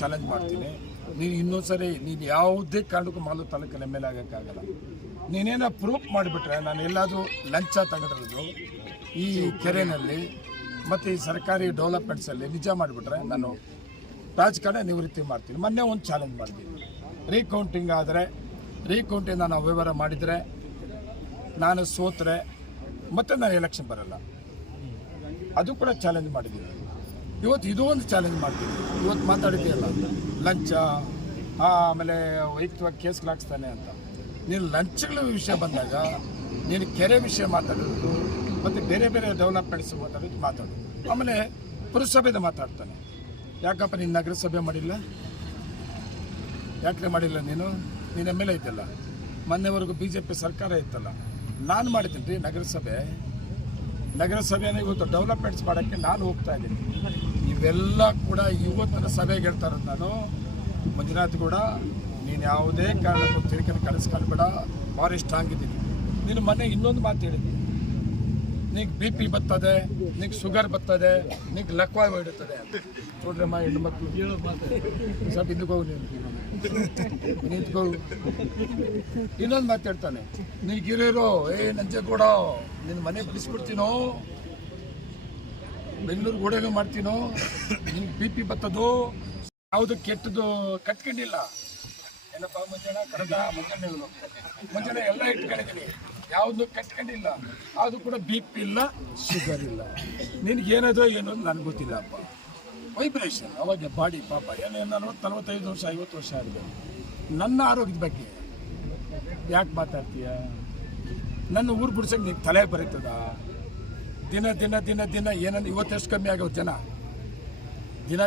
Challenge ಮಾಡ್ತೀನಿ. ನೀನು ಇನ್ನೊಂದ್ಸರಿ, ನೀನು ಯಾವುದೇ ಕಾರಣಕ್ಕೂ ಮಾಲು ತಾಲೂಕಲ್ಲಿ ಎಂ ಎಲ್ ಆಗೋಕ್ಕಾಗಲ್ಲ. ನೀನೇನೋ ಪ್ರೂಫ್ ಮಾಡಿಬಿಟ್ರೆ ನಾನು ಎಲ್ಲಾದರೂ ಲಂಚ ತಗೊಂಡಿರೋದು ಈ ಕೆರೆಯಲ್ಲಿ ಮತ್ತು ಈ ಸರ್ಕಾರಿ ಡೆವಲಪ್ಮೆಂಟ್ಸಲ್ಲಿ ನಿಜ ಮಾಡಿಬಿಟ್ರೆ ನಾನು ರಾಜಕಾರಣ ನಿವೃತ್ತಿ ಮಾಡ್ತೀನಿ. ಮೊನ್ನೆ ಒಂದು ಚಾಲೆಂಜ್ ಮಾಡ್ತೀನಿ ರೀಕೌಂಟಿಂಗ್ ಆದರೆ ರೀಕೌಂಟಿಂಗ್ ನಾನು ವ್ಯವಹಾರ ಮಾಡಿದರೆ ನಾನು ಸೋತ್ರೆ, ಮತ್ತೆ ನಾನು ಎಲೆಕ್ಷನ್ ಬರಲ್ಲ. ಅದು ಕೂಡ ಚಾಲೆಂಜ್ ಮಾಡಿದ್ದೀನಿ. ಇವತ್ತು ಇದು ಒಂದು ಚಾಲೆಂಜ್ ಮಾಡ್ತೀವಿ. ಇವತ್ತು ಮಾತಾಡಿದೆಯಲ್ಲ ಲಂಚ, ಆಮೇಲೆ ವೈಯಕ್ತಿಕವಾಗಿ ಕೇಸ್ಗಳು ಹಾಕ್ಸ್ತಾನೆ ಅಂತ. ನೀನು ಲಂಚಗಳ ವಿಷಯ ಬಂದಾಗ, ನೀನು ಕೆರೆ ವಿಷಯ ಮಾತಾಡೋದು, ಮತ್ತು ಬೇರೆ ಬೇರೆ ಡೆವಲಪ್ಮೆಂಟ್ಸ್ ಮಾತಾಡೋದು ಮಾತಾಡು. ಆಮೇಲೆ ಪುರಸಭೆದ ಮಾತಾಡ್ತಾನೆ. ಯಾಕಪ್ಪ ನೀನು ನಗರಸಭೆ ಮಾಡಿಲ್ಲ? ಯಾಕೆ ಮಾಡಿಲ್ಲ ನೀನು? ನೀನು ಎಂ ಎಲ್ ಎ ಇದ್ದಲ್ಲ. ಮೊನ್ನೆವರೆಗೂ ಬಿ ಜೆ ಪಿ ಸರ್ಕಾರ ಇತ್ತಲ್ಲ. ನಾನು ಮಾಡಿದ್ದೀನಿ ರೀ ನಗರಸಭೆ. ನಗರಸಭೆನ ಇವತ್ತು ಡೆವಲಪ್ಮೆಂಟ್ಸ್ ಮಾಡೋಕ್ಕೆ ನಾನು ಹೋಗ್ತಾ ಇದ್ದೀನಿ. ಇವೆಲ್ಲ ಕೂಡ ಇವತ್ತಿನ ಸಭೆಗೆ ಹೇಳ್ತಾರೆ ನಾನು. ಮಂಜುನಾಥ್ ಕೂಡ ನೀನು ಯಾವುದೇ ಕಾರಣಕ್ಕೂ ತಿರುಕನ್ನು ಕಳಿಸ್ಕೊಳ್ಬೇಡ ಭಾರಿ ಸ್ಟ್ರಾಂಗ್ ಇದ್ದೀನಿ. ನೀನು ಮೊನ್ನೆ ಇನ್ನೊಂದು ಮಾತು ಹೇಳಿದ್ದೀನಿ ನಿಂಗೆ ಬಿ ಪಿ ಬರ್ತದೆ, ನಿಂಗೆ ಶುಗರ್ ಬರ್ತದೆ, ನಿಂಗೆ ಲಕ್ವ ಹೆಣ್ಣು ಮಕ್ಕಳು ಹೇಳೋ ಮಾತು ಸ್ವಲ್ಪ ಹಿಂದಕ್ಕೆ ಹೋಗಿ ನೀನು. ನಿಂತ್ಕೋ. ಇನ್ನೊಂದು ಮಾತಾಡ್ತಾನೆ ನೀಗಿರೋ ಏ ನಂಜೇಗೌಡ ನಿನ್ನ ಮನೆ ಬಿಡಿಸ್ಬಿಡ್ತೀನೋ ಬೆಂಗಳೂರು ಗೋಡೆನೂ ಮಾಡ್ತೀನೋ? ನಿನ್ಗೆ ಬಿ ಪಿ ಬತ್ತದು ಯಾವುದು ಕೆಟ್ಟದ್ದು ಕಟ್ಕೊಂಡಿಲ್ಲ. ಮುಂಜಾನೆ ಕಡದ ಮುಂಜಾನೆ ಮುಂಜಾನೆ ಎಲ್ಲ ಇಟ್ಕೊಂಡಿದ್ದೀನಿ. ಯಾವುದು ಕಟ್ಕೊಂಡಿಲ್ಲ. ಅದು ಕೂಡ ಬಿ ಪಿ ಇಲ್ಲ ಶುಗರ್ ಇಲ್ಲ. ನಿನಗೇನದೋ ಏನೋ ನನಗೆ ಗೊತ್ತಿಲ್ಲಪ್ಪ ವೈಬ್ರೇಷನ್ ಅವಾಗ ಬಾಡಿ ಪಾಪ ಏನೇನು ನಾನು ನಲ್ವತ್ತೈದು ವರ್ಷ, ಐವತ್ತು ವರ್ಷ ಆಗಿದೆ ನನ್ನ ಆರೋಗ್ಯದ ಬಗ್ಗೆ ಯಾಕೆ ಮಾತಾಡ್ತೀಯ? ನನ್ನ ಊರು ಬಿಡ್ಸಕ್ಕೆ ನೀನು ತಲೆ ಬರೀತದ ದಿನ ದಿನ ದಿನ ದಿನ ಏನನ್ನು ಇವತ್ತೆಷ್ಟು ಕಮ್ಮಿ ಆಗೋ ಜನ. ದಿನ